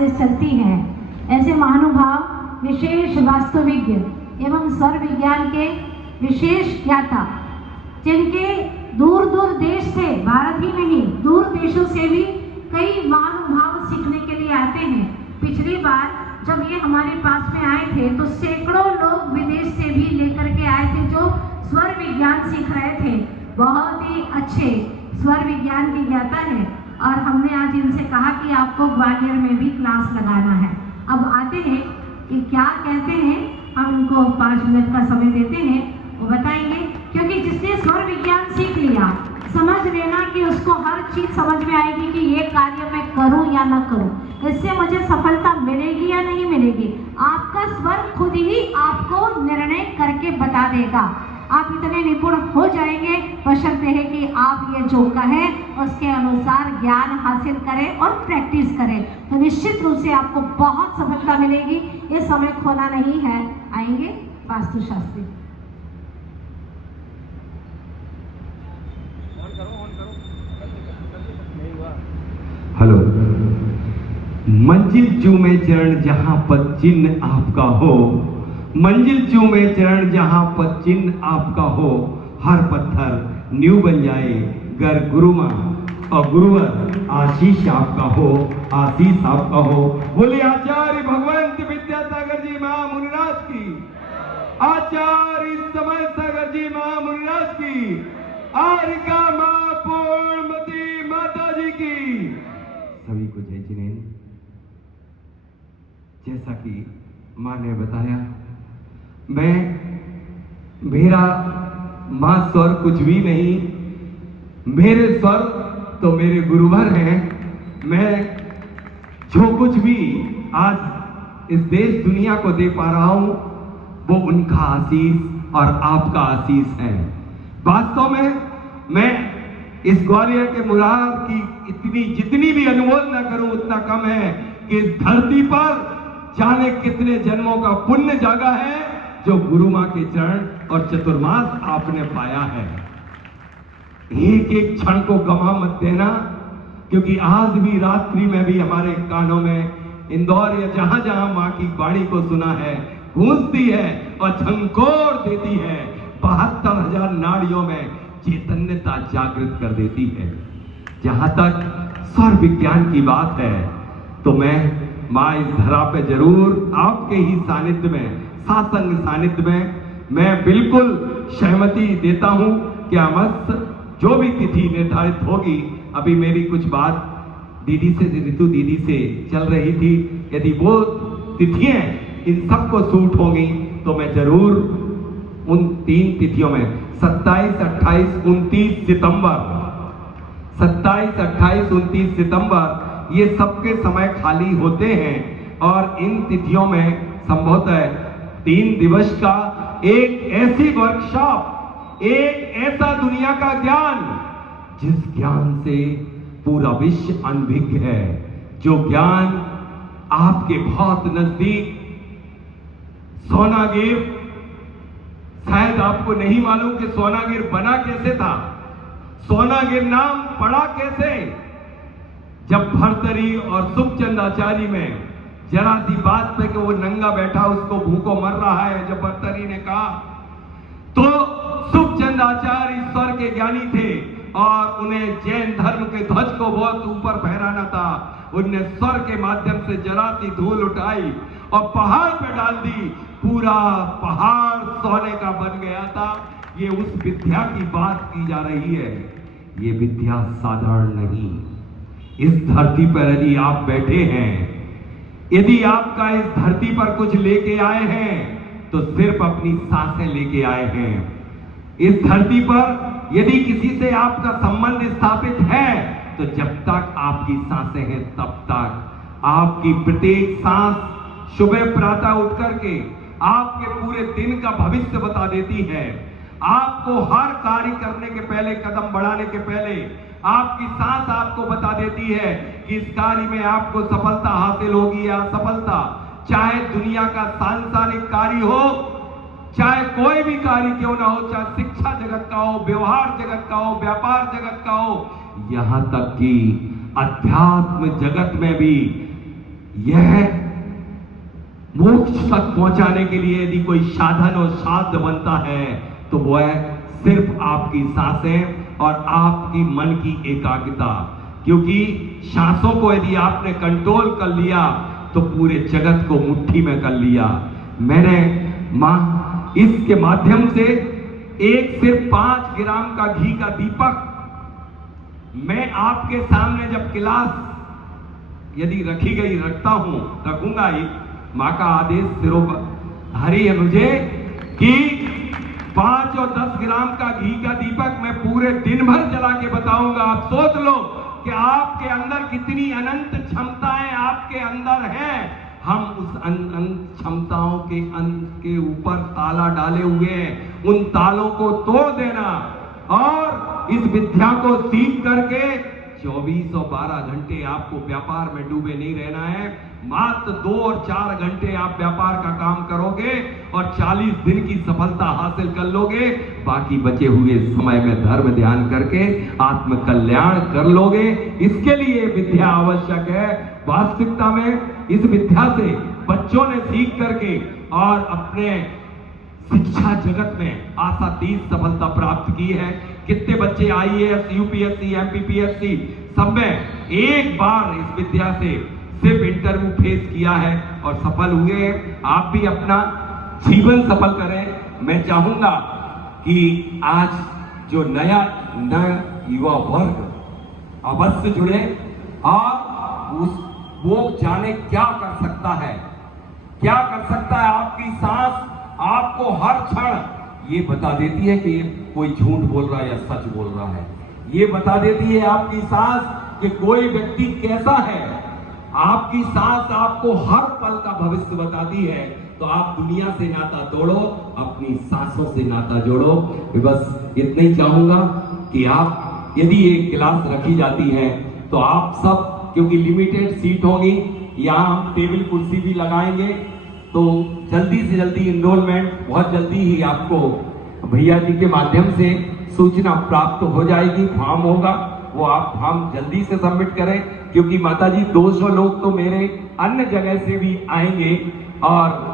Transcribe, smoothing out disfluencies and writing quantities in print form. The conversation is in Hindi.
क्लासेस चलती हैं। ऐसे महानुभाव विशेष वास्तुविज्ञ एवं स्वर विज्ञान के विशेष ज्ञाता, जिनके दूर दूर देश से, भारत ही नहीं दूर देशों से भी कई महानुभाव सीखने के लिए आते हैं। पिछली बार जब ये हमारे पास में आए थे तो सैकड़ों लोग विदेश से भी लेकर के आए थे जो स्वर विज्ञान सीख रहे थे। बहुत ही अच्छे स्वर विज्ञान के ज्ञाता है और हमने आज इनसे कहा कि आपको ग्वालियर में भी क्लास लगाना है। अब आते हैं कि क्या कहते हैं, हम इनको 5 मिनट का समय देते हैं, वो बताएंगे। क्योंकि जिसने स्वर विज्ञान सीख लिया, समझ लेना कि उसको हर चीज समझ में आएगी कि ये कार्य मैं करूं या ना करूं, इससे मुझे सफलता मिलेगी या नहीं मिलेगी। आपका स्वर खुद ही आपको निर्णय करके बता देगा। आप इतने निपुण हो जाएंगे बशर्ते है कि आप ये जो कहें उसके अनुसार ज्ञान हासिल करें और प्रैक्टिस करें, तो निश्चित रूप से आपको बहुत सफलता मिलेगी। ये समय खोना नहीं है। आएंगे वास्तुशास्त्री। हेलो। मंजिल चूमे चरण जहां पद चिन्ह आपका हो, मंजिल चूमे चरण जहां पद चिन्ह आपका हो, हर पत्थर न्यू बन जाए गर गुरुमा और गुरुवर आशीष आपका हो, आशीष आपका हो। बोले आचार्य भगवंत विद्यासागर जी महामुनिराज की, आचार्य समय सागर जी महामुनिराज की, आरिका मां पूर्णमती माता जी की। सभी को जय जिनेन्द्र। जैसा कि मां ने बताया, मेरा मां स्वर कुछ भी नहीं, मेरे स्वर तो मेरे गुरुवर हैं। मैं जो कुछ भी आज इस देश दुनिया को दे पा रहा हूं वो उनका आशीष और आपका आशीष है। वास्तव में मैं इस ग्वालियर के मुरार की जितनी भी अनुमोद न करूं उतना कम है कि इस धरती पर जाने कितने जन्मों का पुण्य जागा है जो गुरु मां के चरण और चतुर्मास आपने पाया है। एक एक क्षण को गवा मत देना, क्योंकि आज भी रात्रि में भी हमारे कानों में इंदौर या जहां जहां मां की वाणी को सुना है, गूंजती है और झंकोर देती है। 72,000 नाड़ियों में चैतन्यता जागृत कर देती है। जहां तक स्वर विज्ञान की बात है तो मैं मां इस धरा पे जरूर आपके ही सानिध्य में, सासंग सानिध्य में मैं बिल्कुल सहमति देता हूं कि अमस्त जो भी तिथि निर्धारित होगी, अभी मेरी कुछ बात दीदी से, ऋतु दीदी से चल रही थी, यदि वो तिथियां इन सबको सूट होंगी तो मैं जरूर उन 3 तिथियों में 27, 28, 29 सितंबर, 27, 28, 29 सितंबर ये सबके समय खाली होते हैं और इन तिथियों में संभवतः 3 दिवस का एक ऐसी वर्कशॉप, एक ऐसा दुनिया का ज्ञान जिस ज्ञान से पूरा विश्व अनभिज्ञ है, जो ज्ञान आपके बहुत नजदीक सोनागिर, शायद आपको नहीं मालूम कि सोनागिर बना कैसे था, सोनागिर नाम पड़ा कैसे। जब भरतरी और सुखचंदाचारी में जरा सी बात पे कि वो नंगा बैठा उसको भूखों मर रहा है, जब भरतरी ने कहा तो सुखचंदाचार्य ईश्वर के ज्ञानी थे और उन्हें जैन धर्म के ध्वज को बहुत ऊपर फहराना था। उनने स्वर के माध्यम से जरा सी धूल उठाई और पहाड़ पे डाल दी, पूरा पहाड़ सोने का बन गया था। ये उस विद्या की बात की जा रही है। ये विद्या साधारण नहीं। इस धरती पर यदि आप बैठे हैं, यदि आपका इस धरती पर कुछ लेके आए हैं तो सिर्फ अपनी सांसें लेके आए हैं। इस धरती पर यदि किसी से आपका संबंध स्थापित है तो जब तक आपकी सांसें हैं तब तक आपकी प्रत्येक सांस सुबह प्रातः उठ करके आपके पूरे दिन का भविष्य बता देती है। आपको हर कार्य करने के पहले, कदम बढ़ाने के पहले आपकी सांस आपको बता देती है कि इस कार्य में आपको सफलता हासिल होगी या असफलता। चाहे दुनिया का सांसारिक कार्य हो, चाहे कोई भी कार्य क्यों ना हो, चाहे शिक्षा जगत का हो, व्यवहार जगत का हो, व्यापार जगत का हो, यहां तक कि अध्यात्म जगत में भी यह मोक्ष तक पहुंचाने के लिए यदि कोई साधन और साध्य बनता है तो वो है सिर्फ आपकी सांसें और आपकी मन की एकाग्रता। क्योंकि सांसों को यदि आपने कंट्रोल कर लिया तो पूरे जगत को मुट्ठी में कर लिया। मैंने इसके माध्यम से एक सिर्फ 5 ग्राम का घी का दीपक मैं आपके सामने जब क्लास यदि रखी गई रखूंगा ही, माँ का आदेश सिरों पर हरी है मुझे कि 5 और 10 ग्राम का घी का दीपक मैं पूरे दिन भर जला के बताऊंगा। आप सोच लो कि आपके अंदर कितनी अनंत क्षमताएं आपके अंदर हैं। हम उस अनंत क्षमताओं के ऊपर ताला डाले हुए हैं। उन तालों को तोड़ देना और इस विद्या को सीख करके 24 और 12 घंटे आपको व्यापार में डूबे नहीं रहना है। मात्र 2 और 4 घंटे आप व्यापार का काम करोगे और 40 दिन की सफलता हासिल कर लोगे। बाकी बचे हुए समय में धर्म ध्यान करके आत्म कल्याण कर लोगे। इसके लिए विद्या आवश्यक है। वास्तविकता में इस विद्या से बच्चों ने सीख करके और अपने शिक्षा जगत में आशातीत सफलता प्राप्त की है। कितने बच्चे IAS, UPSC, MPPSC सब में एक बार इस विद्या से सिर्फ इंटरव्यू फेस किया है और सफल हुए हैं। आप भी अपना जीवन सफल करें। मैं चाहूंगा कि आज जो नया युवा वर्ग अवश्य जुड़े और वो जाने क्या कर सकता है, क्या कर सकता है। आपकी सांस आपको हर क्षण ये बता देती है कि कोई झूठ बोल रहा है या सच बोल रहा है। ये बता देती है आपकी सांस कि कोई व्यक्ति कैसा है। आपकी सांस आपको हर पल का भविष्य बताती है। तो आप दुनिया से नाता तोड़ो, अपनी सांसों से नाता जोड़ो। बस इतना ही चाहूंगा कि आप यदि ये क्लास रखी जाती है तो आप सब, क्योंकि लिमिटेड सीट होगी, यहाँ हम टेबल कुर्सी भी लगाएंगे, तो जल्दी से जल्दी इनरोलमेंट बहुत जल्दी ही आपको भैया जी के माध्यम से सूचना प्राप्त हो जाएगी। फॉर्म होगा, वो आप फॉर्म जल्दी से सबमिट करें, क्योंकि माता जी 200 लोग तो मेरे अन्य जगह से भी आएंगे और